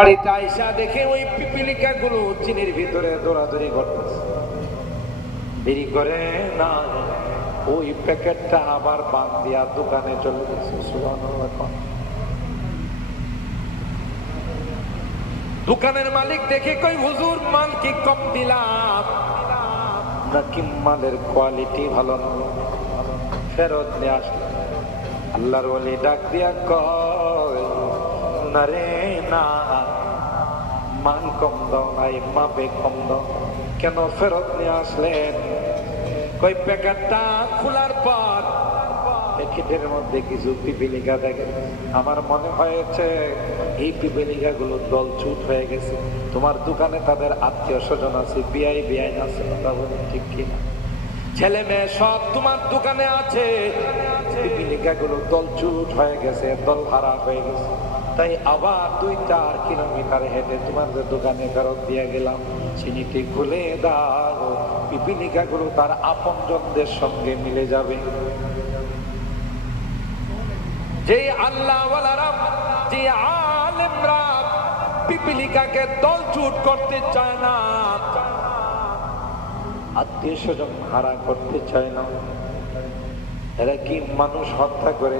বাড়িতে আইসা দেখে ওই পিপিলিকা গুলো চিনির ভিতরে দৌড়াদৌড়ি করতেছে। দেরি করে না, ওই প্যাকেটটা আবার বাদ দিয়া দোকানে চলে গেছে। দোকানের মালিক দেখে কই হুজুর মাল কি কম দিলাম নাকি মালের কোয়ালিটি ভালো না, ফেরত নিয়ে আসলে। আল্লাহর ওলি ডাক দিয়া কয় না রে না, মান কম দাও নাই, মাপে কম দাও, কেন ফেরত নিয়ে আসলেন? কই প্যাকেটটা খোলার পর প্যাকেটের মধ্যে কিছু পিপিলিকা দেখে, আমার মনে হয়েছে এই পিপিলিকা গুলো দলছুট হয়ে গেছে। তোমার দোকানে তাদের আত্মীয় স্বজন আছে, বিআই বিআইন আছে, কথা বলে ঠিক কিনা? ছেলে মেয়ে সব তোমার দোকানে আছে, পিপিলিকা গুলো দলছুট হয়ে গেছে, দল হারা হয়ে গেছে। তাই আবার 2-4 কিলোমিটার হেঁটে তোমাদের দোকানে ফেরত দিয়ে গেলাম, চিনিটি খুলে দাও, পিপিলিকা গুলো তার আপনজনদের সঙ্গে মিলে যাবে। যে আল্লাহ ওয়ালারা, যে আলেমরা পিপিলিকাকে দলছুট করতে চায় না, আত্মীয় স্বজন হারা করতে চায় না, এরা কি মানুষ হত্যা করে